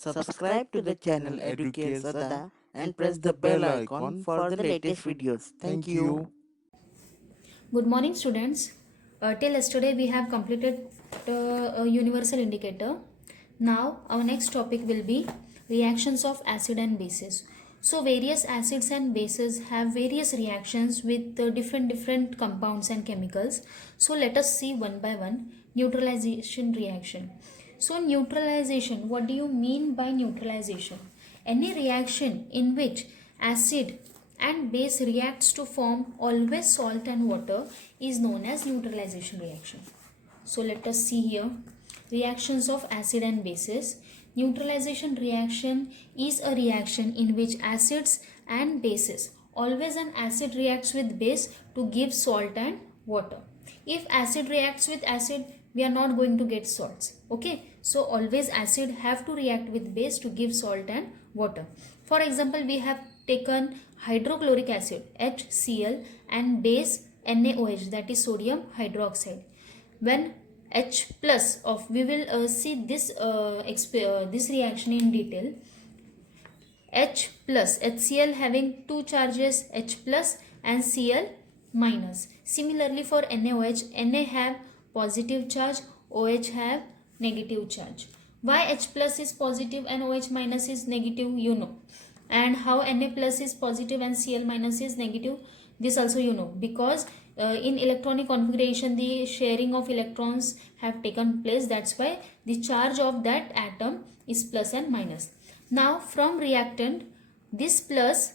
Subscribe to the channel Educate Sada and press the bell icon for the latest videos. Thank you. Good morning, students. Till yesterday, we have completed a universal indicator. Now, our next topic will be reactions of acid and bases. So, various acids and bases have various reactions with different compounds and chemicals. So, let us see one by one. Neutralization reaction. So, neutralization, what do you mean by neutralization? Any reaction in which acid and base reacts to form always salt and water is known as neutralization reaction. So let us see here reactions of acid and bases. Neutralization reaction is a reaction in which acids and bases, always an acid reacts with base to give salt and water. If acid reacts with acid, we are not going to get salts. Okay, so always acid have to react with base to give salt and water. For example, we have taken hydrochloric acid HCl and base NaOH, that is sodium hydroxide. When H plus of, we will see this this reaction in detail. H plus, HCl having two charges, H plus and Cl minus. Similarly for NaOH, Na have positive charge, OH have negative charge. Why H plus is positive and OH minus is negative, you know. And how Na plus is positive and Cl minus is negative, this also you know, because in electronic configuration the sharing of electrons have taken place. That's why the charge of that atom is plus and minus. Now from reactant, this plus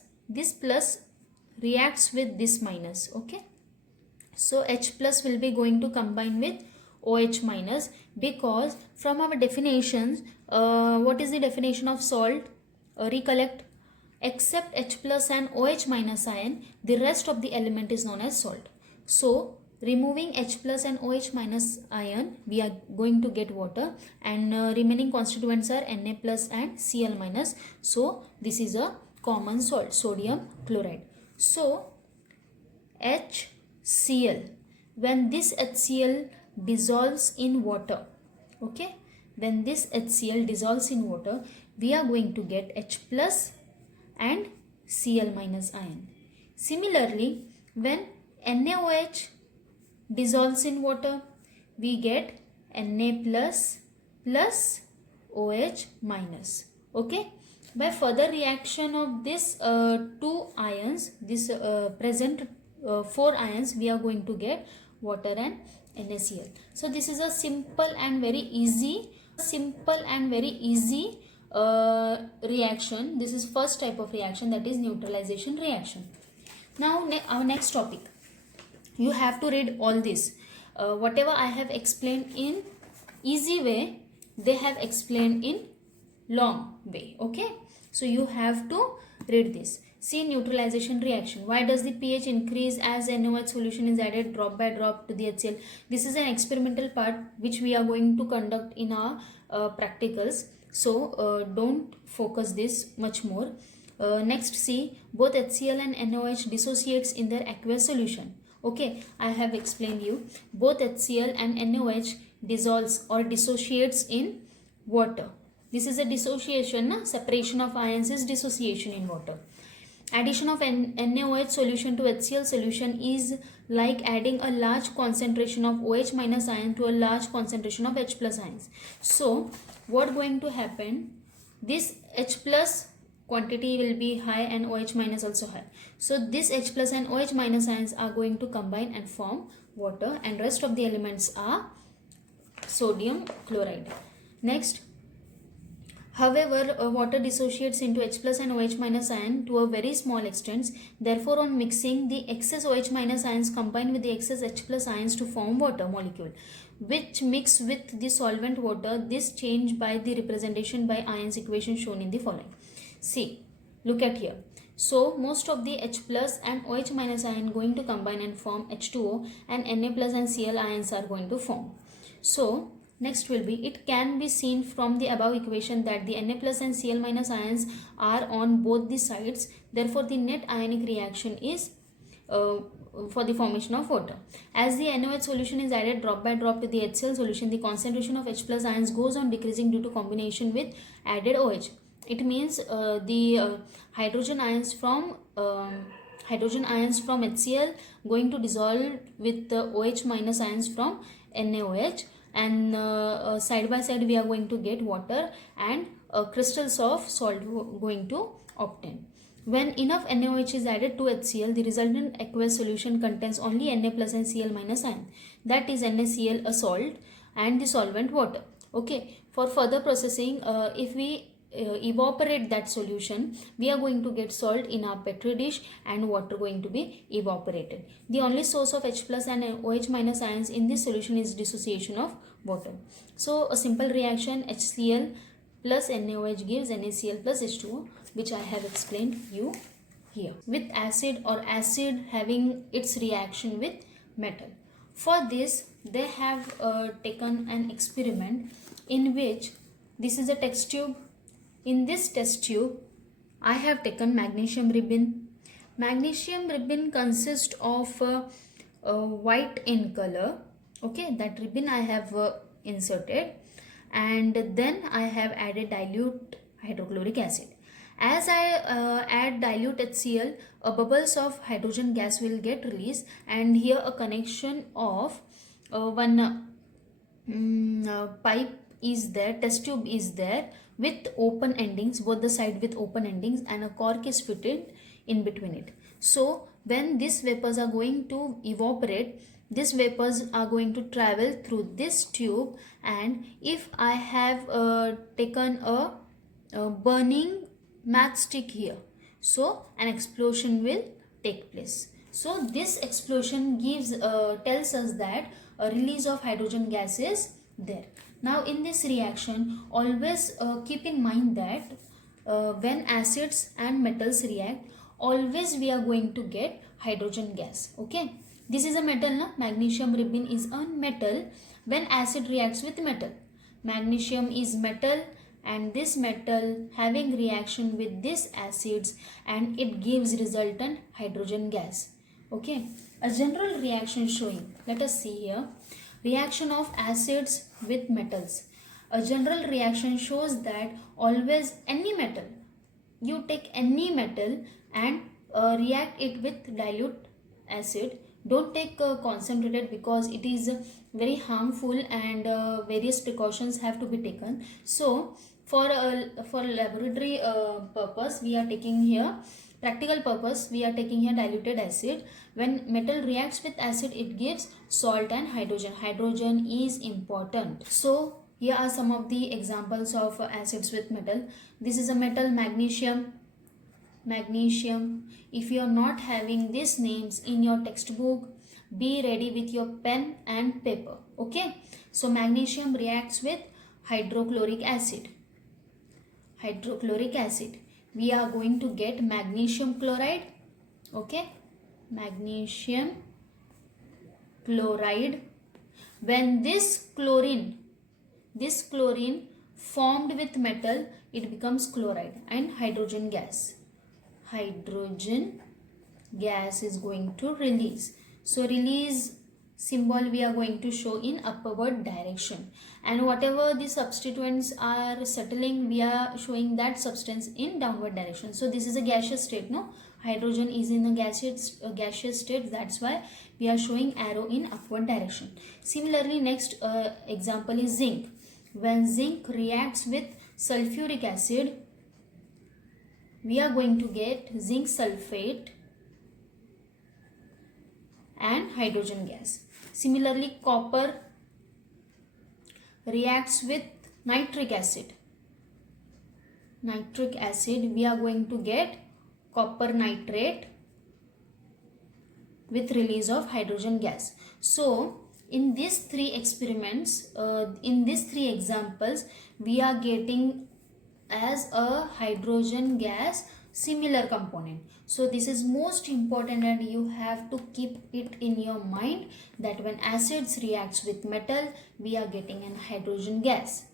reacts with this minus. Okay, so H plus will be going to combine with OH minus, because from our definitions, what is the definition of salt? Recollect, except H plus and OH minus ion, the rest of the element is known as salt. So removing H plus and OH minus ion, we are going to get water, and remaining constituents are Na plus and Cl minus. So this is a common salt, sodium chloride. So HCl, when this HCl dissolves in water, okay, when this HCl dissolves in water, we are going to get H plus and Cl minus ion. Similarly, when NaOH dissolves in water, we get Na plus plus OH minus. Okay, by further reaction of this two ions, this present four ions, we are going to get water and NaCl. So this is a simple and very easy reaction. This is first type of reaction, that is neutralization reaction. Now our next topic, you have to read all this. Whatever I have explained in easy way, they have explained in long way. Okay, so you have to read this. See neutralization reaction. Why does the pH increase as NaOH solution is added drop by drop to the HCl? This is an experimental part which we are going to conduct in our practicals. So don't focus this much more. Next, see, both HCl and NaOH dissociates in their aqueous solution. Okay, I have explained you. Both HCl and NaOH dissolves or dissociates in water. This is a dissociation, na? Separation of ions is dissociation in water. Addition of NaOH solution to HCl solution is like adding a large concentration of OH minus ion to a large concentration of H plus ions. So what going to happen? This H plus quantity will be high and OH minus also high. So this H plus and OH minus ions are going to combine and form water, and rest of the elements are sodium chloride. Next, however, water dissociates into H plus and OH minus ion to a very small extent. Therefore, on mixing, the excess OH minus ions combine with the excess H plus ions to form water molecule, which mix with the solvent water. This change by the representation by ions equation shown in the following. See, look at here. So most of the H plus and OH minus ion going to combine and form H2O, and Na plus and Cl ions are going to form. So next will be, it can be seen from the above equation that the Na plus and Cl minus ions are on both the sides. Therefore the net ionic reaction is for the formation of water. As the NaOH solution is added drop by drop to the HCl solution, the concentration of H plus ions goes on decreasing due to combination with added OH. It means the hydrogen ions from HCl going to dissolve with the OH minus ions from NaOH, and side by side we are going to get water and crystals of salt going to obtain. When enough NaOH is added to HCl, the resultant aqueous solution contains only Na plus and Cl minus ion. That is NaCl, a salt, and the solvent water. Okay. For further processing, if we evaporate that solution, we are going to get salt in our petri dish and water going to be evaporated. The only source of H plus and OH minus ions in this solution is dissociation of water. So a simple reaction, HCl plus NaOH gives NaCl plus H2O, which I have explained you here, with acid or acid having its reaction with metal. For this, they have taken an experiment in which this is a test tube. In this test tube, I have taken magnesium ribbon. Magnesium ribbon consists of white in color. Okay, that ribbon I have inserted, and then I have added dilute hydrochloric acid. As I add dilute HCl, bubbles of hydrogen gas will get released, and here a connection of one pipe is there, test tube is there with open endings, both the side with open endings, and a cork is fitted in between it. So when these vapors are going to evaporate, these vapors are going to travel through this tube, and if I have taken a burning matchstick here, so an explosion will take place. So this explosion gives tells us that a release of hydrogen gas is there. Now in this reaction, always keep in mind that when acids and metals react, always we are going to get hydrogen gas. Okay, this is a metal, na? Magnesium ribbon is a metal. When acid reacts with metal, magnesium is metal, and this metal having reaction with these acids, and it gives resultant hydrogen gas. Okay, a general reaction showing, let us see here, reaction of acids with metals. A general reaction shows that always any metal, you take any metal and react it with dilute acid. Don't take concentrated, because it is very harmful, and various precautions have to be taken. So for laboratory purpose, we are taking here, practical purpose, we are taking here diluted acid. When metal reacts with acid, it gives salt and hydrogen. Hydrogen is important. So here are some of the examples of acids with metal. This is a metal, magnesium. If you are not having these names in your textbook, be ready with your pen and paper. Okay, so magnesium reacts with hydrochloric acid. We are going to get magnesium chloride. Okay, magnesium chloride. When this chlorine formed with metal, it becomes chloride, and hydrogen gas is going to release. So release symbol we are going to show in upward direction, and whatever the substituents are settling, we are showing that substance in downward direction. So this is a gaseous state, no? Hydrogen is in a gaseous state, that's why we are showing arrow in upward direction. Similarly, next example is zinc. When zinc reacts with sulfuric acid, we are going to get zinc sulfate and hydrogen gas. Similarly, copper reacts with nitric acid. We are going to get copper nitrate with release of hydrogen gas. So in these three experiments, in these three examples, we are getting as a hydrogen gas similar component. So this is most important, and you have to keep it in your mind that when acids reacts with metal, we are getting an hydrogen gas.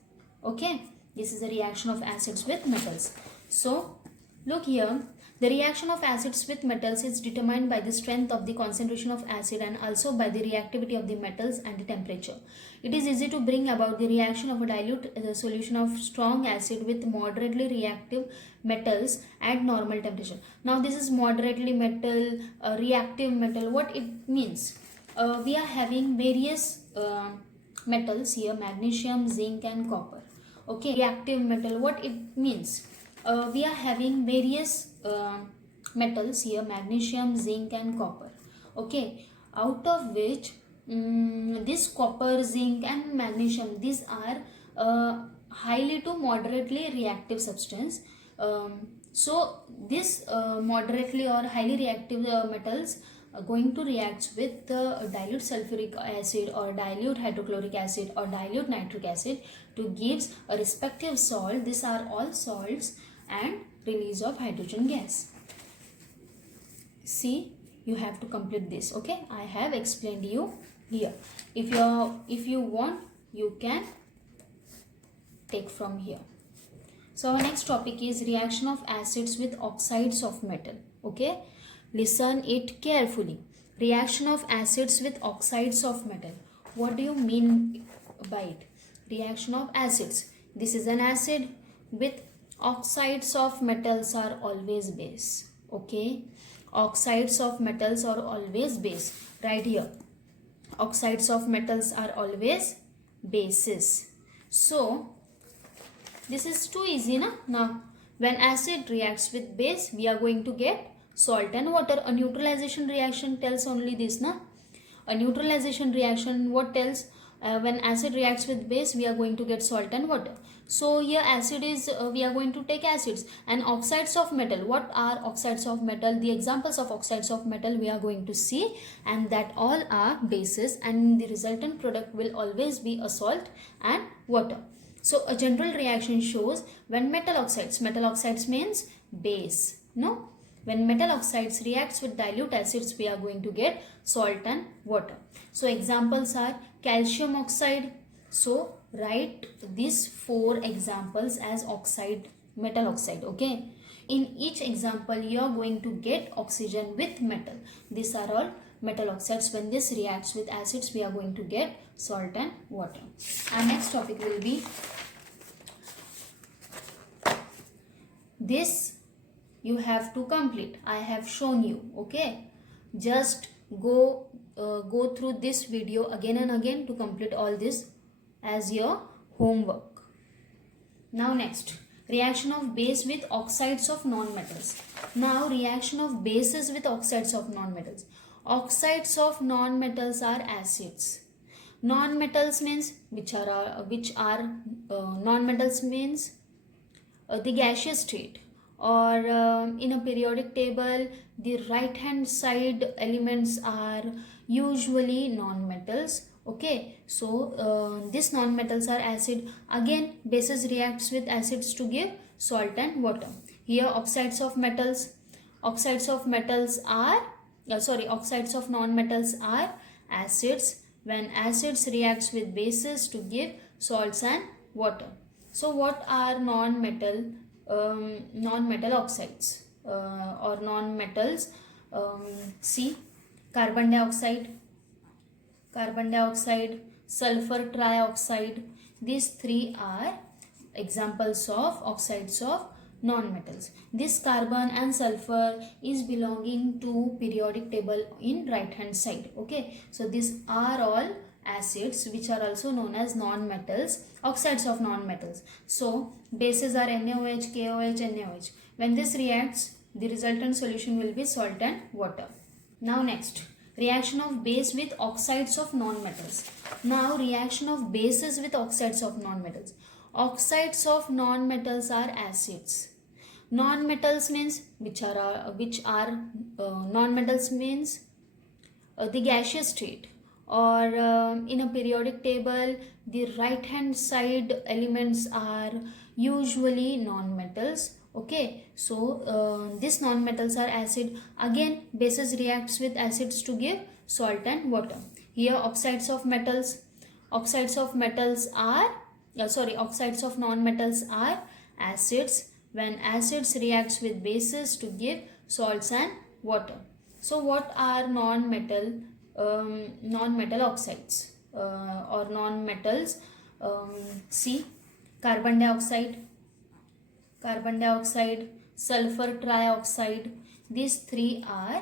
Okay, this is a reaction of acids with metals. So look here, The reaction of acids with metals is determined by the strength of the concentration of acid and also by the reactivity of the metals and the temperature. It is easy to bring about the reaction of a dilute solution of strong acid with moderately reactive metals at normal temperature. Now this is moderately metal, reactive metal. What it means? We are having various metals here: magnesium, zinc and copper. Okay, reactive metal. What it means? We are having various metals here: magnesium, zinc and copper. Okay, out of which this copper, zinc and magnesium, these are highly to moderately reactive substance. So this moderately or highly reactive metals are going to react with dilute sulfuric acid or dilute hydrochloric acid or dilute nitric acid to gives a respective salt. These are all salts and release of hydrogen gas. See, you have to complete this. Okay, I have explained you here. If you want, you can take from here. So our next topic is reaction of acids with oxides of metal. Okay, listen it carefully. Reaction of acids with oxides of metal. What do you mean by it? Reaction of acids. This is an acid with oxides of metals are always base. Okay, oxides of metals are always base. Right here, oxides of metals are always bases. So this is too easy, na? Now when acid reacts with base, we are going to get salt and water. A neutralization reaction tells only this, na? A neutralization reaction what tells? When acid reacts with base, we are going to get salt and water. So here acid is, we are going to take acids. And oxides of metal. What are oxides of metal? The examples of oxides of metal we are going to see, and that all are bases, and the resultant product will always be a salt and water. So a general reaction shows when metal oxides means base, no? When metal oxides reacts with dilute acids, we are going to get salt and water. So examples are calcium oxide. So write these 4 examples as oxide, metal oxide. Okay, in each example you are going to get oxygen with metal. These are all metal oxides. When this reacts with acids, we are going to get salt and water. Our next topic will be this. You have to complete. I have shown you. Okay, just go through this video again and again to complete all this as your homework. Now next, reaction of base with oxides of non-metals. Now reaction of bases with oxides of non-metals. Oxides of non-metals are acids. Non-metals means which are non-metals means the gaseous state, or in a periodic table the right hand side elements are usually non-metals. Okay, so these non-metals are acid. Again bases reacts with acids to give salt and water. Here oxides of metals, oxides of metals are oxides of non-metals are acids. When acids reacts with bases to give salts and water. So what are non-metal oxides or non-metals? See, carbon dioxide, sulfur trioxide. These 3 are examples of oxides of non-metals. This carbon and sulfur is belonging to periodic table in right hand side. Okay, so these are all acids which are also known as non-metals, oxides of non-metals. So bases are NaOH, KOH, NaOH. When this reacts, the resultant solution will be salt and water. Now next, reaction of base with oxides of non-metals. Now reaction of bases with oxides of non-metals. Oxides of non-metals are acids. Non-metals means which are non-metals means the gaseous state, or in a periodic table the right hand side elements are usually non-metals. Okay, so these non-metals are acid. Again bases reacts with acids to give salt and water. Here oxides of metals, oxides of non-metals are acids. When acids reacts with bases to give salts and water. So what are non-metal oxides or non-metals? C. Carbon dioxide, sulfur trioxide. These three are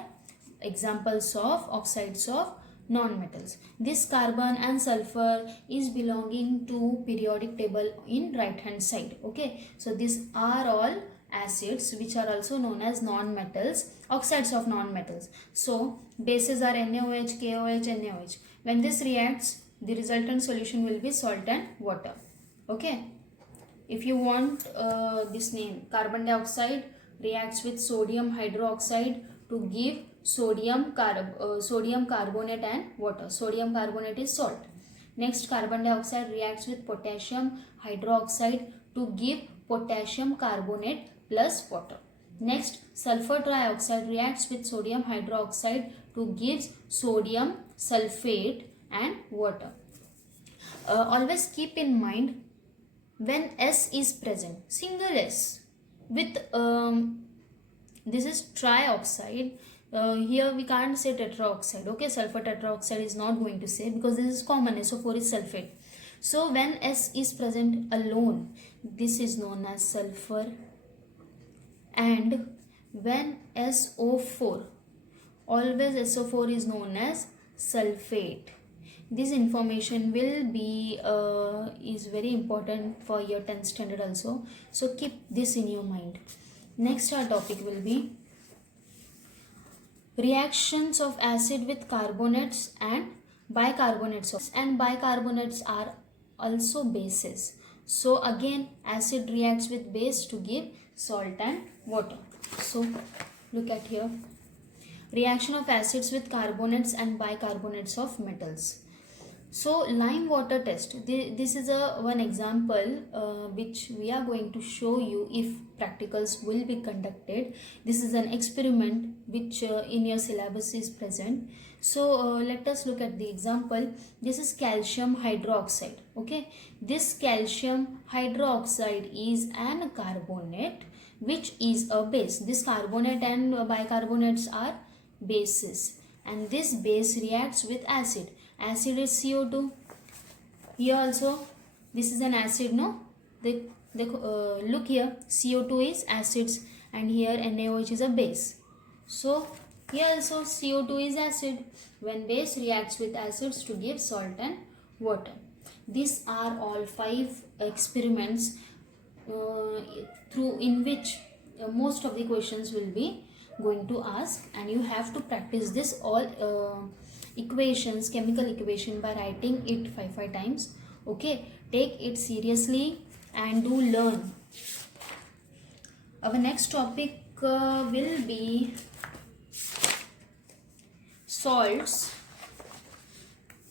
examples of oxides of non-metals. This carbon and sulfur is belonging to periodic table in right hand side. Okay, so these are all acids which are also known as non-metals, oxides of non-metals. So bases are NaOH, KOH, NaOH. When this reacts, the resultant solution will be salt and water. Okay, if you want this name, carbon dioxide reacts with sodium hydroxide to give sodium carbonate and water. Sodium carbonate is salt. Next, carbon dioxide reacts with potassium hydroxide to give potassium carbonate plus water. Next, sulfur trioxide reacts with sodium hydroxide to give sodium sulfate and water. Always keep in mind, when S is present, single S with this is trioxide. Here we can't say tetraoxide. Okay, sulfur tetraoxide is not going to say, because this is common. SO4 is sulfate. So when S is present alone, this is known as sulfur, and when SO4, always SO4 is known as sulfate. This information will be is very important for your 10th standard also, so keep this in your mind. Next, our topic will be reactions of acid with carbonates and bicarbonates. And bicarbonates are also bases. So again, acid reacts with base to give salt and water. So look at here, reaction of acids with carbonates and bicarbonates of metals. So lime water test, this is one example which we are going to show you if practicals will be conducted. This is an experiment which in your syllabus is present. So let us look at the example. This is calcium hydroxide. Okay, this calcium hydroxide is an carbonate which is a base. This carbonate and bicarbonates are bases, and this base reacts with acid. Acid is CO2. Here also this is an acid, no? Look here, CO2 is acids and here NaOH is a base. So here also CO2 is acid. When base reacts with acids to give salt and water. These are all 5 experiments through in which most of the questions will be going to ask, and you have to practice this all equations, chemical equation, by writing it 5 times. Okay, take it seriously and do learn. Our next topic will be salts.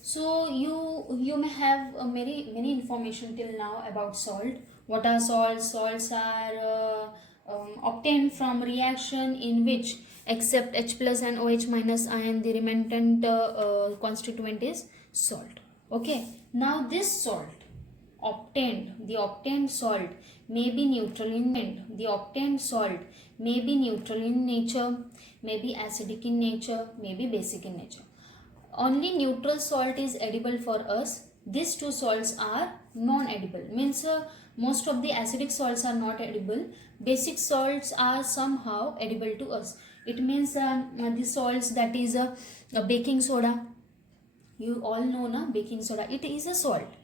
So you may have many information till now about salt. What are salts? Salts are obtained from reaction in which, except H plus and OH minus ion, the remnant constituent is salt. Okay, now this salt the obtained salt may be neutral in nature, may be acidic in nature, may be basic in nature. Only neutral salt is edible for us. These two salts are non-edible, means most of the acidic salts are not edible. Basic salts are somehow edible to us. It means the salts, that is a baking soda. You all know na, baking soda, it is a salt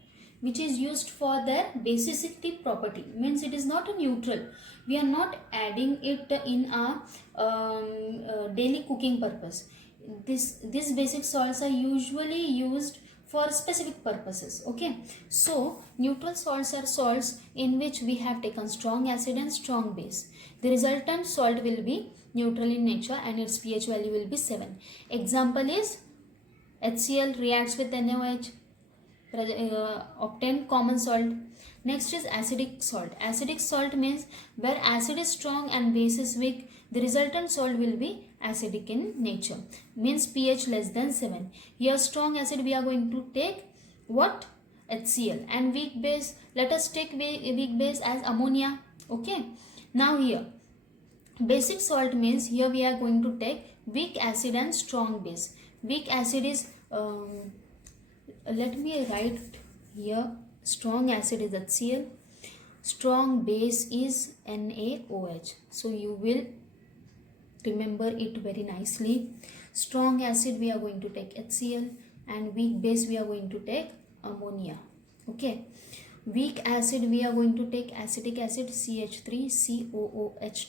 which is used for their basicity property, means it is not a neutral. We are not adding it in our daily cooking purpose. These basic salts are usually used for specific purposes. Okay, so neutral salts are salts in which we have taken strong acid and strong base. The resultant salt will be neutral in nature and its pH value will be 7. Example is HCl reacts with NaOH, obtain common salt. Next is acidic salt. Acidic salt means where acid is strong and base is weak, the resultant salt will be acidic in nature, means pH less than 7. Here strong acid we are going to take what? HCl, and weak base, let us take weak base as ammonia. Okay, now here Basic salt means here we are going to take weak acid and strong base. Weak acid is, let me write here, strong acid is HCl, strong base is NaOH. So you will remember it very nicely. Strong acid we are going to take HCl, and weak base we are going to take ammonia. Okay, weak acid we are going to take acetic acid CH3COOH,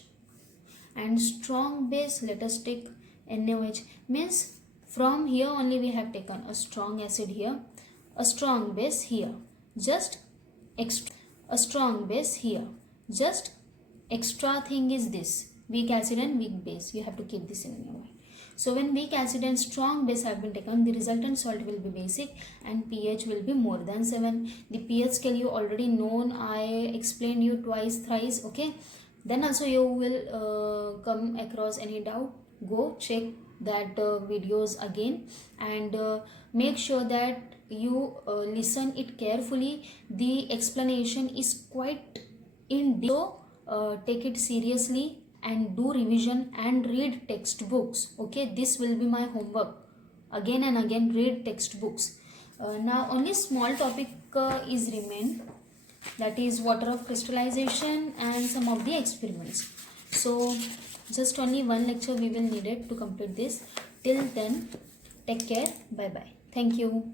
and strong base let us take NaOH. Means from here only we have taken a strong acid here, a strong base here, just extra, a strong base here, just extra thing is this weak acid and weak base. You have to keep this in your mind. So when weak acid and strong base have been taken, the resultant salt will be basic and pH will be more than 7. The pH scale you already known, I explained you twice thrice. Okay, then also you will come across any doubt, go check that videos again, and make sure that you listen it carefully. The explanation is quite in depth, so take it seriously and do revision and read textbooks. Okay, this will be my homework. Again and again read textbooks. Now only small topic is remained, that is water of crystallization and some of the experiments. So just only one lecture we will need it to complete this. Till then, take care. Bye bye. Thank you.